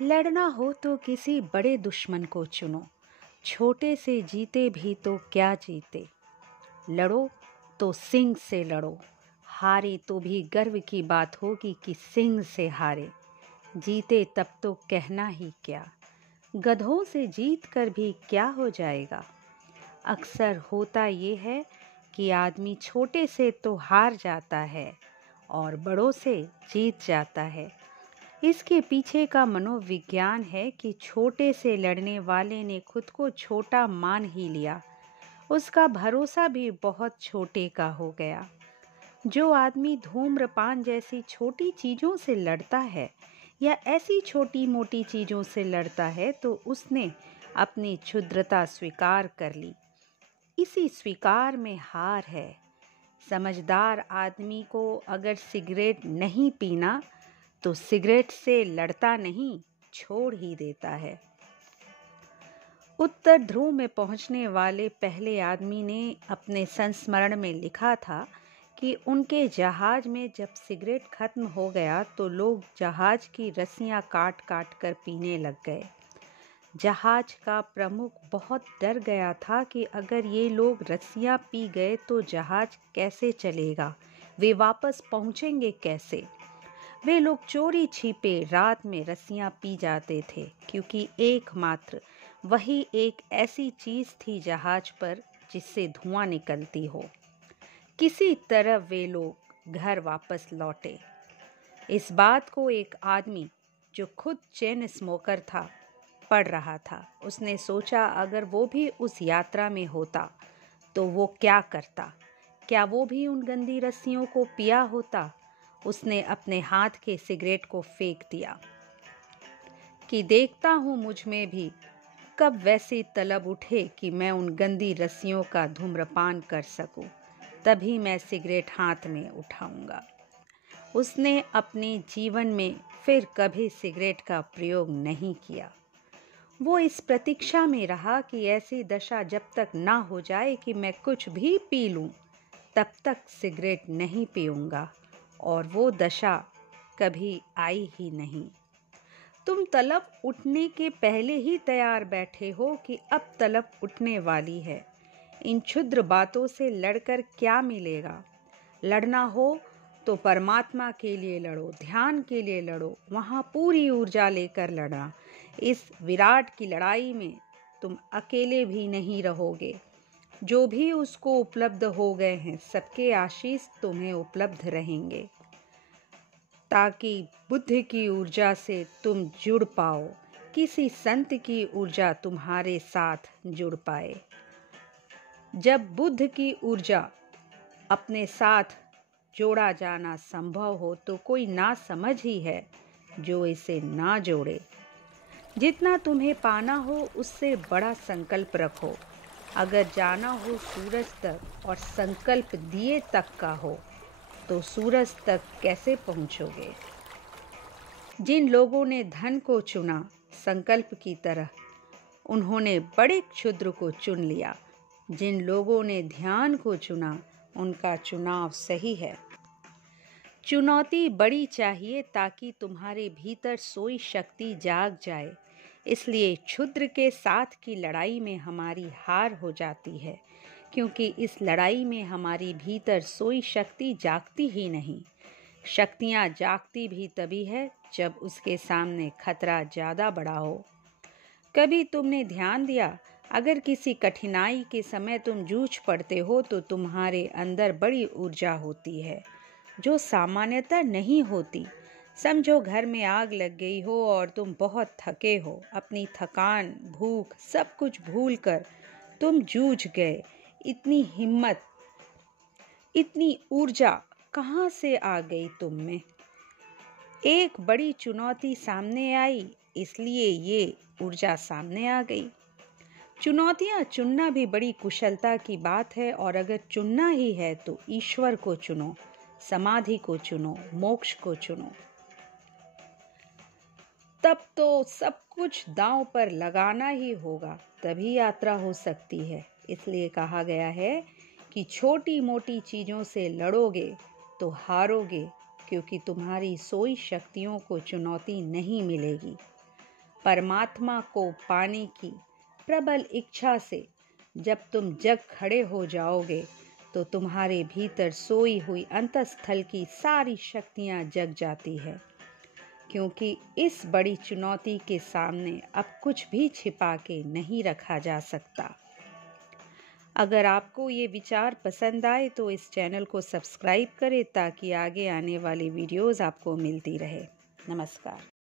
लड़ना हो तो किसी बड़े दुश्मन को चुनो, छोटे से जीते भी तो क्या जीते। लड़ो तो सिंह से लड़ो, हारे तो भी गर्व की बात होगी कि सिंह से हारे। जीते तब तो कहना ही क्या, गधों से जीत कर भी क्या हो जाएगा। अक्सर होता ये है कि आदमी छोटे से तो हार जाता है और बड़ों से जीत जाता है। इसके पीछे का मनोविज्ञान है कि छोटे से लड़ने वाले ने खुद को छोटा मान ही लिया, उसका भरोसा भी बहुत छोटे का हो गया। जो आदमी धूम्रपान जैसी छोटी चीज़ों से लड़ता है या ऐसी छोटी मोटी चीज़ों से लड़ता है तो उसने अपनी क्षुद्रता स्वीकार कर ली। इसी स्वीकार में हार है। समझदार आदमी को अगर सिगरेट नहीं पीना तो सिगरेट से लड़ता नहीं, छोड़ ही देता है। उत्तर ध्रुव में पहुंचने वाले पहले आदमी ने अपने संस्मरण में लिखा था कि उनके जहाज में जब सिगरेट खत्म हो गया तो लोग जहाज की रस्सियां काट काट कर पीने लग गए। जहाज का प्रमुख बहुत डर गया था कि अगर ये लोग रस्सियां पी गए तो जहाज कैसे चलेगा, वे वापस पहुंचेंगे कैसे। वे लोग चोरी छिपे रात में रस्सियां पी जाते थे, क्योंकि एकमात्र वही एक ऐसी चीज थी जहाज पर जिससे धुआं निकलती हो। किसी तरह वे लोग घर वापस लौटे। इस बात को एक आदमी जो खुद चेन स्मोकर था पढ़ रहा था। उसने सोचा अगर वो भी उस यात्रा में होता तो वो क्या करता। क्या वो भी उन गंदी रस्सियों को पिया होता। उसने अपने हाथ के सिगरेट को फेंक दिया कि देखता हूँ मुझ में भी कब वैसी तलब उठे कि मैं उन गंदी रस्सियों का धूम्रपान कर सकूं, तभी मैं सिगरेट हाथ में उठाऊंगा। उसने अपने जीवन में फिर कभी सिगरेट का प्रयोग नहीं किया। वो इस प्रतीक्षा में रहा कि ऐसी दशा जब तक ना हो जाए कि मैं कुछ भी पी लूं, तब तक सिगरेट नहीं पीऊंगा, और वो दशा कभी आई ही नहीं। तुम तलब उठने के पहले ही तैयार बैठे हो कि अब तलब उठने वाली है। इन क्षुद्र बातों से लड़कर क्या मिलेगा। लड़ना हो तो परमात्मा के लिए लड़ो, ध्यान के लिए लड़ो, वहाँ पूरी ऊर्जा लेकर लड़ना। इस विराट की लड़ाई में तुम अकेले भी नहीं रहोगे। जो भी उसको उपलब्ध हो गए हैं, सबके आशीष तुम्हें उपलब्ध रहेंगे, ताकि बुद्ध की ऊर्जा से तुम जुड़ पाओ, किसी संत की ऊर्जा तुम्हारे साथ जुड़ पाए। जब बुद्ध की ऊर्जा अपने साथ जोड़ा जाना संभव हो तो कोई ना समझ ही है जो इसे ना जोड़े। जितना तुम्हें पाना हो उससे बड़ा संकल्प रखो। अगर जाना हो सूरज तक और संकल्प दिए तक का हो तो सूरज तक कैसे पहुंचोगे। जिन लोगों ने धन को चुना संकल्प की तरह, उन्होंने बड़े क्षुद्र को चुन लिया। जिन लोगों ने ध्यान को चुना, उनका चुनाव सही है। चुनौती बड़ी चाहिए ताकि तुम्हारे भीतर सोई शक्ति जाग जाए। इसलिए क्षुद्र के साथ की लड़ाई में हमारी हार हो जाती है, क्योंकि इस लड़ाई में हमारी भीतर सोई शक्ति जागती ही नहीं। शक्तियाँ जागती भी तभी है जब उसके सामने खतरा ज़्यादा बड़ा हो। कभी तुमने ध्यान दिया, अगर किसी कठिनाई के समय तुम जूझ पड़ते हो तो तुम्हारे अंदर बड़ी ऊर्जा होती है जो सामान्यतः नहीं होती। समझो घर में आग लग गई हो और तुम बहुत थके हो। अपनी थकान, भूख, सब कुछ भूलकर तुम जूझ गए। इतनी हिम्मत, इतनी ऊर्जा कहाँ से आ गई तुम में। एक बड़ी चुनौती सामने आई, इसलिए ये ऊर्जा सामने आ गई। चुनौतियाँ चुनना भी बड़ी कुशलता की बात है, और अगर चुनना ही है तो ईश्वर को चुनो, समाधि को चुनो, मोक्ष को चुनो। तब तो सब कुछ दांव पर लगाना ही होगा, तभी यात्रा हो सकती है। इसलिए कहा गया है कि छोटी मोटी चीज़ों से लड़ोगे तो हारोगे, क्योंकि तुम्हारी सोई शक्तियों को चुनौती नहीं मिलेगी। परमात्मा को पाने की प्रबल इच्छा से जब तुम जग खड़े हो जाओगे तो तुम्हारे भीतर सोई हुई अंतःस्थल की सारी शक्तियां जग जाती है, क्योंकि इस बड़ी चुनौती के सामने अब कुछ भी छिपा के नहीं रखा जा सकता। अगर आपको ये विचार पसंद आए तो इस चैनल को सब्सक्राइब करें ताकि आगे आने वाली वीडियोस आपको मिलती रहे। नमस्कार।